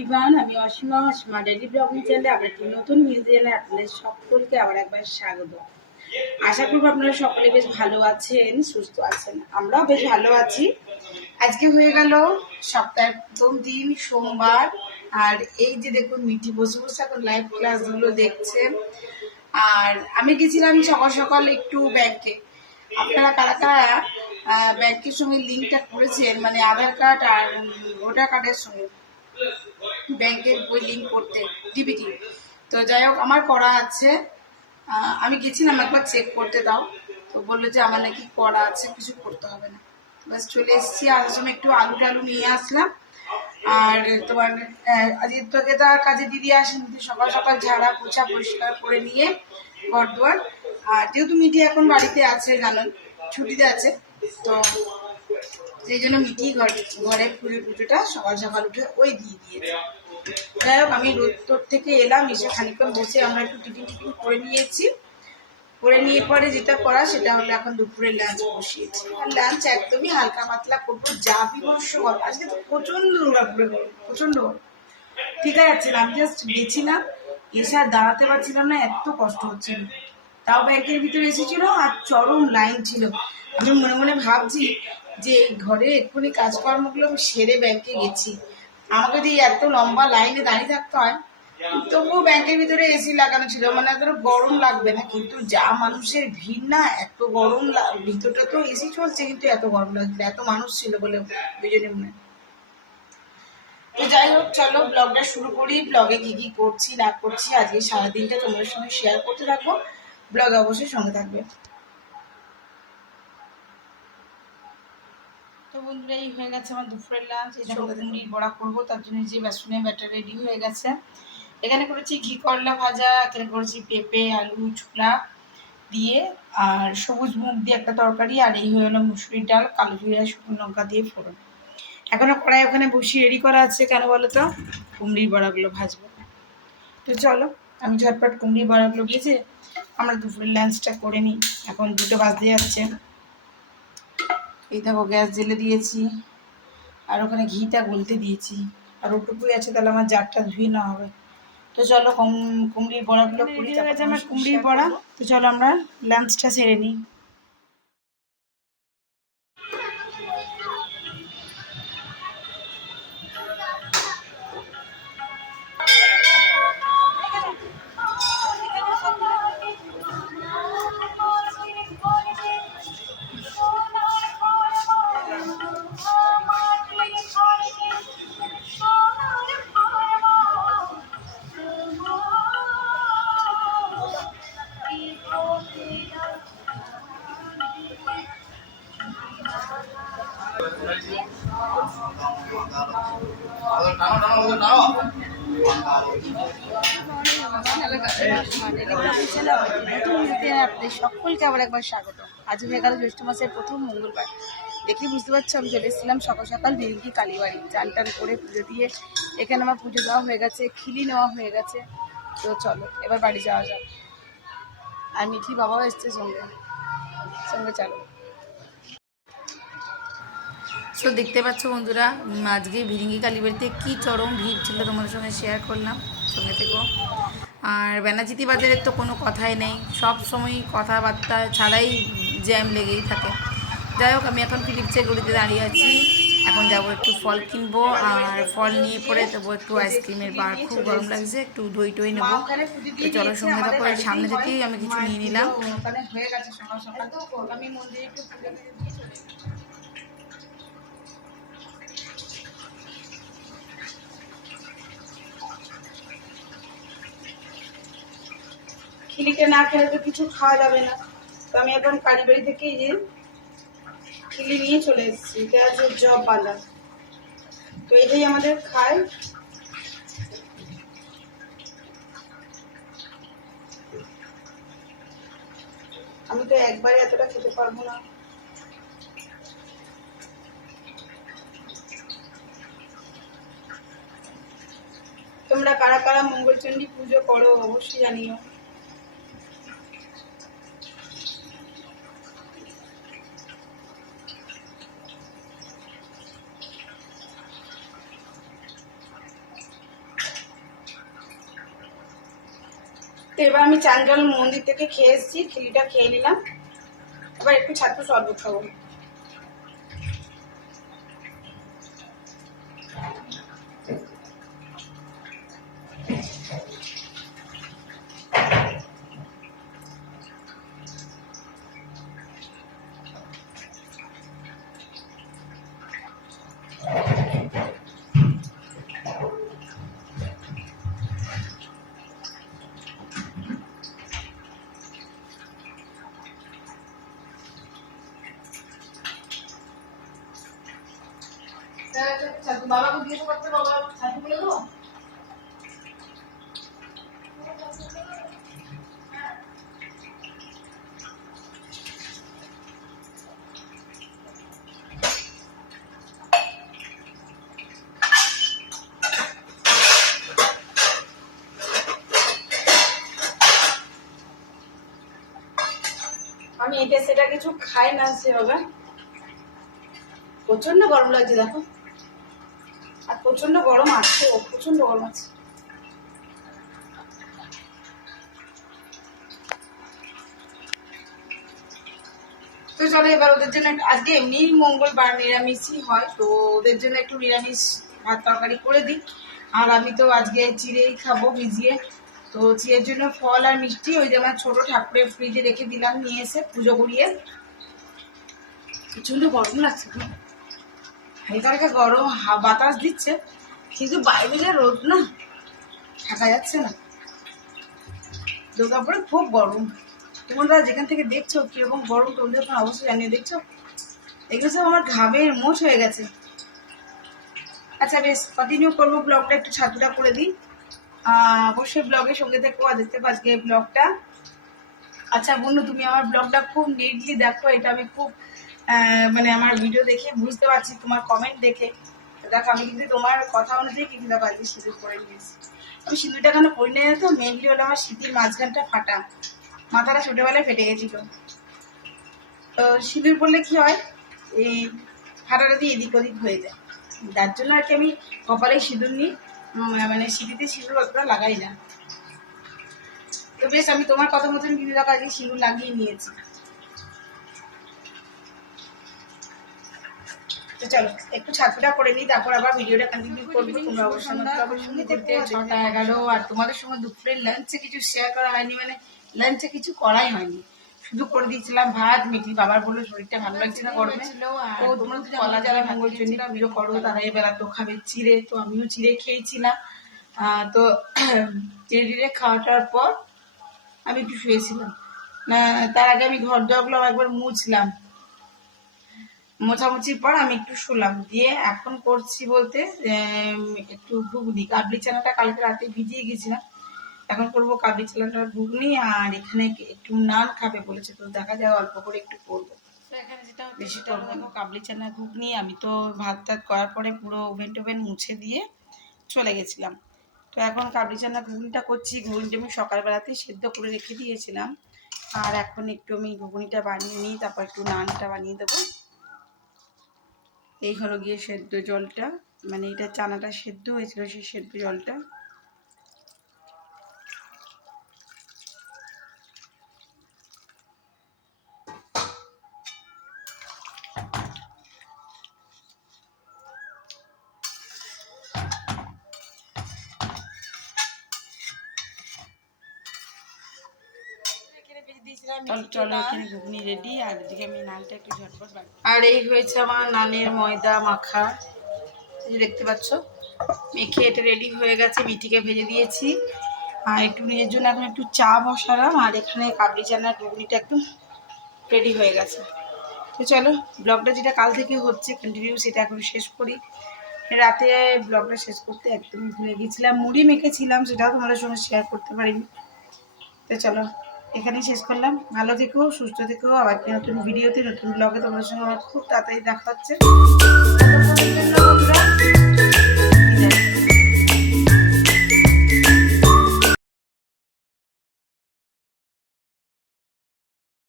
Everyone, আমি Asima Asima daily blogging চ্যানেলে আবার একটি নতুন ভিডিওতে আপনাদের সকলকে আবার একবার স্বাগত। আশা করব আপনারা সকলে বেশ ভালো আছেন, সুস্থ আছেন। আমরাও বেশ ভালো আছি। আজকে হয়ে গেল সপ্তাহের প্রথম দিন, সোমবার। আর এই যে দেখুন, মিঠি বসে বসে এখন লাইভ ক্লাসগুলো দেখছে। আর আমি গেছিলাম সকাল সকাল একটু ব্যাংকে। আপনারা কারা কারা ব্যাংকের সঙ্গে লিঙ্কটা করেছেন, মানে আধার কার্ড আর ভোটার কার্ডের সঙ্গে ব্যাংকের বই লিঙ্ক করতে, ডিবিটি? তো যাই হোক, আমার করা আছে। আমি গেছিলাম একবার চেক করতে, দাও তো বললো যে আমার নাকি করা আছে, কিছু করতে হবে না। বাস চলে এসেছি। আসার সময় একটু আলু টালু নিয়ে আসলাম। আর তোমার আজকে তোকে তার কাজে দিদি আসেন, সকাল সকাল ঝাড়া পোছা পরিষ্কার করে নিয়ে ঘর দুয়ার। আর যেহেতু মিঠি এখন বাড়িতে আছে, জানেন ছুটিতে আছে, তো সেই জন্য মিঠি ঘরে পুজোটা সকাল সকাল উঠে ওই দিয়ে দিয়েছে। যাই হোক, আমি রোদ থেকে এলাম, এসে খানিকক্ষণ বসে আমরা একটু টিফিন করে নিয়েছি। করে নিয়ে পরে যেটা করা সেটা হলো এখন দুপুরে লাঞ্চ বসিয়েছি। আর লাঞ্চ একদমই হালকা পাতলা করবো। যা বিভৎস গরম, আজকে তো প্রচন্ড দৌড়াঘুরে গরম, প্রচন্ড গরম। ঠিক আছে, আমি জাস্ট গেছিলাম, এসে আর দাঁড়াতে পারছিলাম না, এত কষ্ট হচ্ছিল। তাও ব্যাংকের ভিতরে এসেছিল আর চরম লাইন ছিল। আমি মনে মনে ভাবছি যে ঘরে এক্ষুনি কাজকর্মগুলো সেরে ব্যাংকে গেছি, আমাকে যদি এত লম্বা লাইনে দাঁড়িয়ে থাকতে হয়। তবুও ব্যাংকের ভিতরে এসি লাগানো ছিল, মানে এত গরম লাগবে না, কিন্তু যা মানুষের ভিড় না, এত গরম। ভিতরটা তো এসি চলছে কিন্তু এত গরম লাগছে, এত মানুষ ছিল বলে দুজনে মনে। তো যাই হোক, চলো ব্লগটা শুরু করি। ব্লগে কি কি করছি না করছি আজকে সারাদিনটা তোমাদের সঙ্গে শেয়ার করতে থাকবো। ব্লগে অবশ্যই সঙ্গে থাকবে। তো বন্ধুরা, এই হয়ে গেছে আমার দুপুরের লাঞ্চ। এই সঙ্গে মুড়ির বড়া করবো, তার জন্য যে বেসনের ব্যাটার রেডি হয়ে গেছে। এখানে করেছি ঘি করলা ভাজা, এখানে করেছি পেঁপে আলু ছোলা দিয়ে, আর সবুজ মুগ দিয়ে একটা তরকারি, আর এই হয়ে হলো মুসুরির ডাল, কালো জিরা শুকনো লঙ্কা দিয়ে ফোড়ন। এখনো কড়াই ওখানে বসিয়ে রেডি করা আছে, কেন বলো তো? কুমড়ির বড়াগুলো ভাজবো। তো চলো, আমি ঝটপট কুমড়ির বড়াগুলো ভেজে আমরা দুপুরের লাঞ্চটা করে নিই। এখন 2টা বাজতে যাচ্ছে। এই দেখো, গ্যাস জেলে দিয়েছি, আর ওখানে ঘিটা গলতে দিয়েছি, আর ওটুকুই আছে, তাহলে আমার জারটা ধুয়ে নেওয়া হবে। তো চলো কুমড়ির বড়াগুলো করি। আমার কুমড়ির বড়া। তো চলো আমরা লাঞ্চটা সেরে নিই। আপনাদের সকলকে আবার একবার স্বাগত। আজ হয়ে গেল জ্যৈষ্ঠ মাসের প্রথম মঙ্গলবার। দেখে বুঝতে পারছো, আমি চলে এসেছিলাম সকাল সকাল ভিড়কি কালীবাড়ি। চান টান করে পুজো দিয়ে এখানে আমার পুজো দেওয়া হয়ে গেছে, খিলি নেওয়া হয়ে গেছে। তো চলো এবার বাড়ি যাওয়া যাক। আর মিঠি বাবাও এসছে সঙ্গে সঙ্গে, চলো। তো দেখতে পাচ্ছ বন্ধুরা, আজকে ভিরিঙ্গি কালীবাড়িতে কী চরম ভিড় ছিল, তোমাদের সঙ্গে শেয়ার করলাম, সঙ্গে থেকো। আর ব্যানাচিতি বাজারের তো কোনো কথাই নেই, সব সময় কথাবার্তা ছাড়াই জ্যাম লেগেই থাকে। যাই হোক, আমি এখন ফিলিপসের গলিতে দাঁড়িয়ে আছি। এখন যাবো একটু ফল কিনবো, আর ফল নিয়ে পরে তবু একটু আইসক্রিমের বার, খুব গরম লাগছে, একটু দই টই নেবো। তো চলো সঙ্গে থাকো। এর সামনে থেকেই আমি কিছু নিয়ে নিলাম। খিলিটা না খেলে তো কিছু খাওয়া যাবে না। তো আমি এখন কালীবাড়ি থেকে এই যে খিলি নিয়ে চলে এসেছি, পেঁয়াজের জব বাঁধা। তো এটাই আমাদের খায়। আমি তো একবারে এতটা খেতে পারবো না। তোমরা কারা কারা মঙ্গলচণ্ডী পুজো করো অবশ্যই জানিও। তো এবার আমি চানজল মন্দির থেকে খেয়ে এসেছি, খিলিটা খেয়ে নিলাম, এবার একটু ছাতু শরবত খাবো। বাবাকে দিয়ে করতে, বাবা ছাতু বলে দেবো। আমি এটা সেটা কিছু খাই না সেভাবে, প্রচন্ড গরম লাগছে দেখো, আর প্রচন্ড গরম আছে, প্রচন্ড গরম আছে। তো চলো এবার ওদের জন্য আজকে এমনি মঙ্গলবার নিরামিষই হয়, তো ওদের জন্য একটু নিরামিষ ভাত তরকারি করে দিই। আর আমি তো আজকে চিড়েই খাবো ভিজিয়ে, তো চিড়ের জন্য ফল আর মিষ্টি ওই যে আমার ছোট ঠাকুরের ফ্রিজে রেখে দিলাম, নিয়ে এসে পুজো করিয়ে। প্রচন্ড গরম লাগছে, হালকা গরম বাতাস দিচ্ছে, কিন্তু বাইরে যা রোদ না, থাকা যাচ্ছে না। দুর্গাপুরে খুব গরম, তোমরা যেখান থেকে দেখছো কিরকম গরম তোমাদের অবশ্যই জানিয়ে। দেখছো এগুলো সব আমার ঘামের মোচ হয়ে গেছে। আচ্ছা বেশ, কন্টিনিউ করবো ব্লগটা, একটু ছাতুটা করে দিই। অবশ্যই ব্লগের সঙ্গে থেকো, দেখতে আজকে ব্লগটা। আচ্ছা বন্ধু, তুমি আমার ব্লগটা খুব নিটলি দেখো, এটা আমি খুব মানে আমার ভিডিও দেখে বুঝতে পারছি, তোমার কমেন্ট দেখে। দেখো আমি কিন্তু তোমার কথা অনুযায়ী কিন্তু দেখো আজকে সিঁদুর করে নিয়েছি। আমি সিঁদুরটা কেন পরি না তো, মেনলি ওটা আমার শীতের মাঝখানটা ফাটা, মাথাটা ছোটবেলায় ফেটে গেছিল। তো সিঁদুর পরলে কি হয়, এই ফাটাটা দিয়ে এদিক ওদিক হয়ে যায়, যার জন্য আর কি আমি কপালে সিঁদুর নিই, মানে সিঁড়িতে সিঁদুর অতটা লাগাই না। তো বেশ, আমি তোমার কথা মতন কিন্তু দেখো আজকে সিঁদুর লাগিয়ে নিয়েছি। তো চলো একটু ছাতুটা করে নিই, তারপর আবার ভিডিওটা কন্টিনিউ করবো। তোমরা অবশ্যই 6টা 11, আর তোমাদের সঙ্গে দুপুরের লাঞ্চে কিছু শেয়ার করা হয়নি, মানে লাঞ্চে কিছু করাই হয়নি, শুধু করে দিয়েছিলাম ভাত মিটি। বাবার বললো শরীরটা ভালো লাগছে না গরমে, তো তোমরা তো কলা যারা মঙ্গল চন্ডী পুজো করো তারা এবেলা তো খাবে চিড়ে, তো আমিও চিড়ে খেয়েছিলাম। তো চিড়ে খাওয়াটার পর আমি একটু শুয়েছিলাম, তার আগে আমি ঘর দরগুলো একবার মুছলাম, মোছামুছির পর আমি একটু শুলাম, দিয়ে এখন করছি বলতে একটু ঘুগনি, কাবলি চানাটা কালকে রাতে ভিজিয়ে গেছিলাম, এখন করবো কাবলি চানাটা ঘুগনি। আর এখানে একটু নান খাবে বলেছে, তো দেখা যায় অল্প করে একটু করবো, এখানে যেটা বেশি করবো না। কাবলি চানা ঘুগনি, আমি তো ভাত টাত করার পরে পুরো ওভেন টোভেন মুছে দিয়ে চলে গেছিলাম। তো এখন কাবলি চানা ঘুগনিটা করছি, ঘুগনিটা আমি সকালবেলাতেই সেদ্ধ করে রেখে দিয়েছিলাম, আর এখন একটু আমি ঘুগনিটা বানিয়ে নিই, তারপর একটু নানটা বানিয়ে দেবো। এই হলো গিয়ে সেদ্ধ জলটা, মানে এটা চানাটা সেদ্ধ হয়েছিল সেই সেদ্ধ জলটা। ঘুগনি রেডি, আর এদিকে আমি নানটা একটু ঝটপট বানাই। আর এই হয়েছে আমার নানের ময়দা মাখা, দেখতে পাচ্ছ মেখে এটা রেডি হয়ে গেছে, মিঠিকে ভেজে দিয়েছি। আর একটু নিজের জন্য এখন একটু চা বসালাম, আর এখানে কাবলি চানার ঘুগনিটা একদম রেডি হয়ে গেছে। তো চলো ব্লগটা যেটা কাল থেকে হচ্ছে কন্টিনিউ, সেটা এখন শেষ করি। রাতে ব্লগটা শেষ করতে একদমই ভুলে গেছিলাম, মুড়ি মেখেছিলাম, সেটাও তোমাদের সঙ্গে শেয়ার করতে পারিনি। তো চলো এখানেই শেষ করলাম, ভালো থেকো, সুস্থ থেকো, আবার নতুন ভিডিওতে নতুন ব্লগে তোমাদের সঙ্গে আমার খুব তাড়াতাড়ি দেখা হচ্ছে।